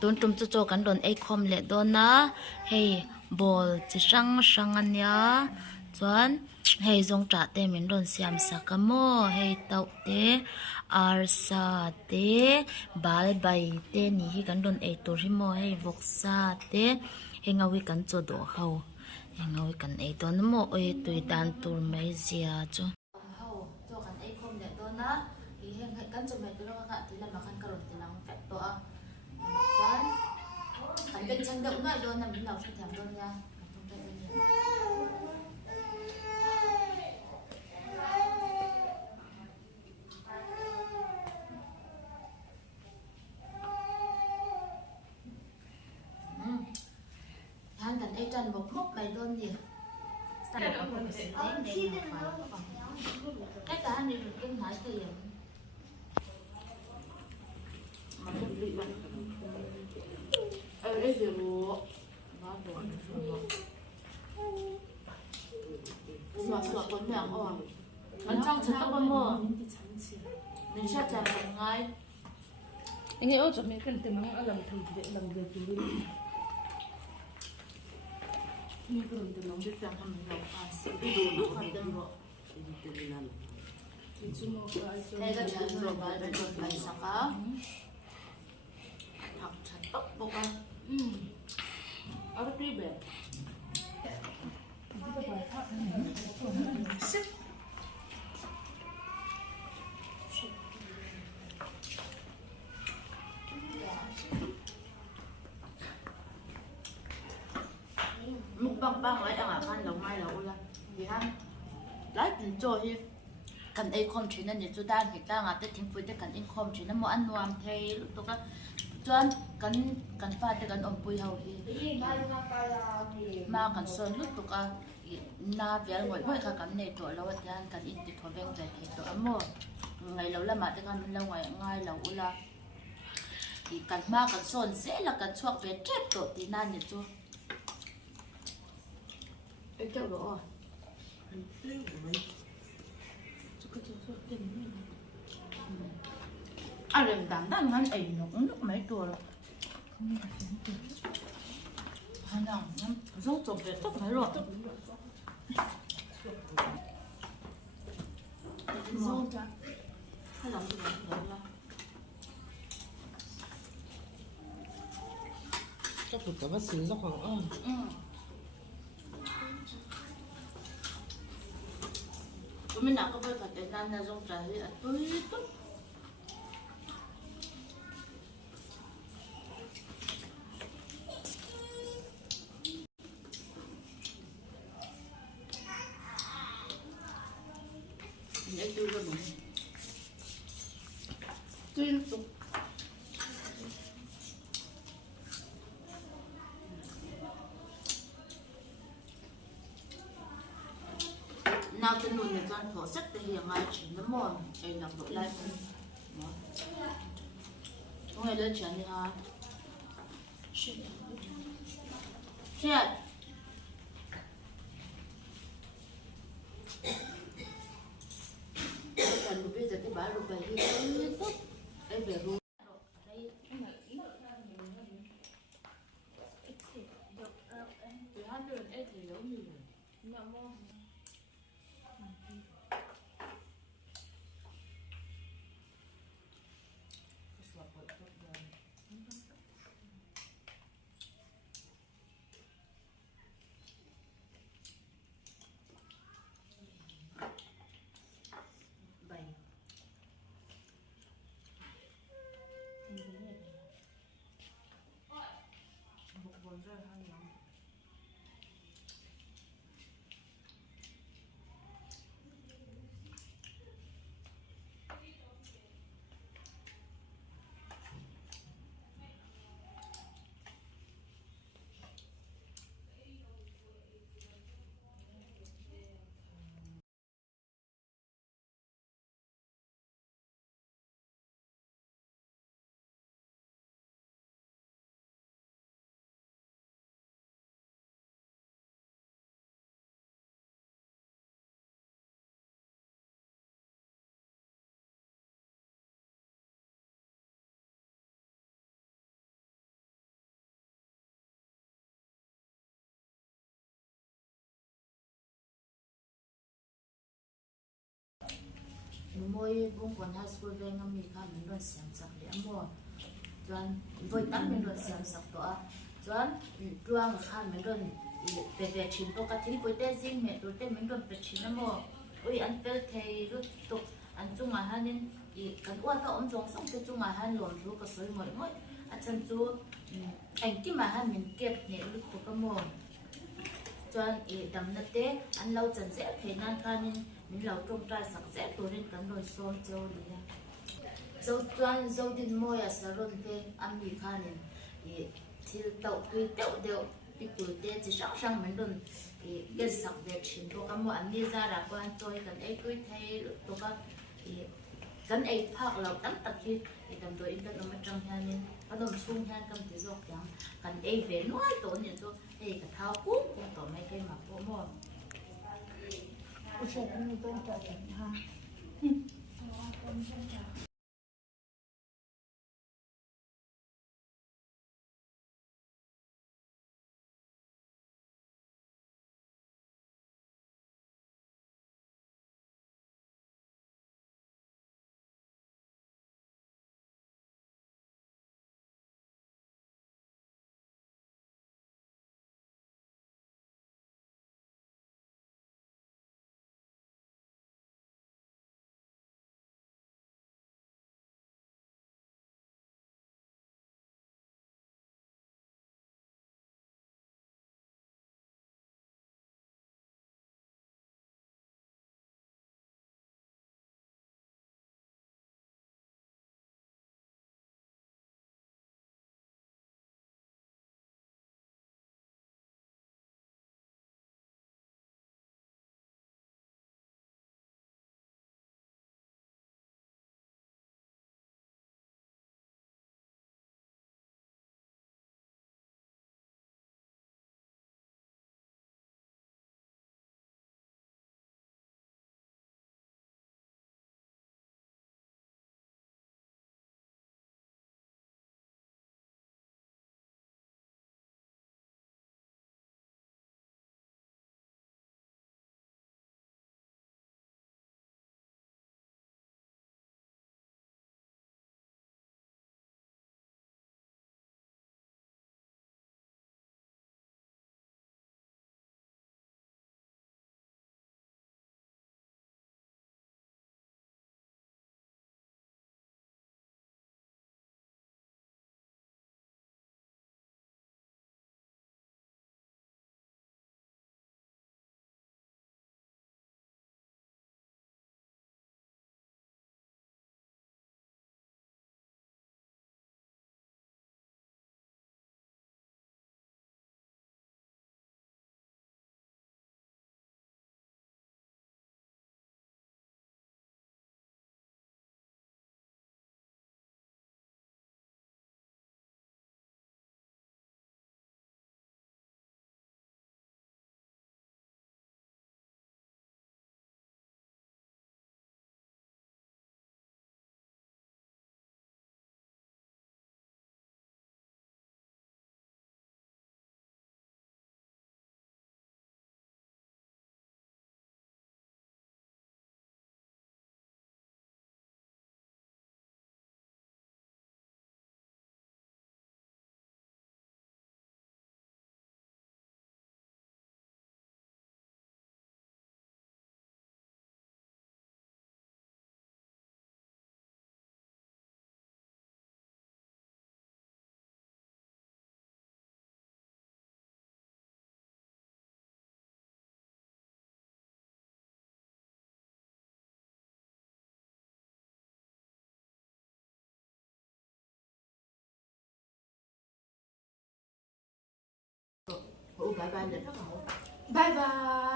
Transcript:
tuần trùm cho cán đồn ấy khom lệ đồn na hay bol chỉ sang sang anh nhá chuan hay dòng trả tên mình đồn xiêm sa camo hay tàu té arsa té bal bay té ni hi cán đồn ấy tổ himo hay vok sa té hay ngawi cán cho đồ hậu hay ngawi cán ấy đồn mo ấy tuổi đàn tuổi mấy gì cho hậu cho cán ấy khom lệ đồn na thì hay cán cho mấy đứa các thì là mà cán cà rốt thì là phép to chuan cán bên chân động nói đồn nằm bên nào sẽ thèm đồn nha hắn cần ấy trần một mốc bài đồn gì cái cả anh đi được kinh hải thì đây giờ lúa sửa con mèo ổn anh trong chỉ có con mơ mình sẽ trả lại ngay anh ấy ôi chỗ mình cần tìm nó làm thử để làm việc từ đi mình cần tìm nó biết rằng mình làm cái đồ nó còn đơn bộ đây là chuyện rồi bài bài rồi bài sao cả học chặt tóc bông anh ở đây đi về mục băng băng lại đang ăn lâu mai lâu rồi gì ha lại tính cho hi cần ai không chuyện nên chúng ta thì ta ngắt tiếng phơi cần ai không chuyện nên mua ăn nuam thay lúc đó chuan cần pha thì cần ôm bùi hậu hi mà cần sơn lúc đó na về ngồi ngồi khá cần này tuổi lâu thì cần ít thì thôi bên về thì tuổi mua ngày lâu là mà tiếng ăn lâu ngày ngay lâu là thì cần ma cần sơn dễ là cần chuộc về chết tuổi thì nan nhỉ chú cái kẹo đó à đừng đảm đang ngăn ấy nó cũng nước mấy tuổi rồi hắn nào nhá rốt chụp về tóc mấy rồi rốt ra hay làm gì vậy là chắc phải có bác sĩ do khoảng tụi mình nào có phải phải đến ăn là rong trái là tươi tốt để tươi ra bụng tươi liên tục nào từ nồi này con thổ sắc từ hiện ngày chỉ nó mòn ấy làm độ lại không hề lên chuyện gì hả chuyện cần được bây giờ cái bả được về đi tốt em về luôn thì hát đường em thì giống như môi bông còn hai school về ngắm mi khá mình luôn xem sạc lẽ mua chuan voi tắm mình luôn xem sạc đó chuan ruang khá mình luôn về chín to cái thím cuối tết riêng mẹ tối tết mình luôn về chín lắm mua ui ăn pel thầy lúc tục ăn chung mà han nên cái uất tao ông giống xong cái chung mà han lồn lúc cái sới mỗi mỗi ăn chân chú anh cái mà han mình kẹp nhẹ lúc tục cái mua chuan đầm nát té ăn lâu chân dễ thấy nan khan nên mình lâu trong trai sặc dễ tôi nên cắn đôi xôm châu đi dâu chuan dâu din môi à sờ rôn té ăn mì khan nên thì tàu tuy tẹo đều bị tuổi té chỉ sáng sáng mình đun cái sặc về chín tôi có mua ăn đi ra là quan tôi cần ấy cứ thấy tôi có cần ấy phao lâu tắm tập khi tầm tôi in cái nó mất trong nhà nên có đồng xung nhà cầm cái giọt trắng cần ấy về nói tốn nhận cho thì cái thao cút cũng tốn mấy cái mặt của mua Ôi trời, anh người tôi trả tiền ha. bye bye rất là Bye bye.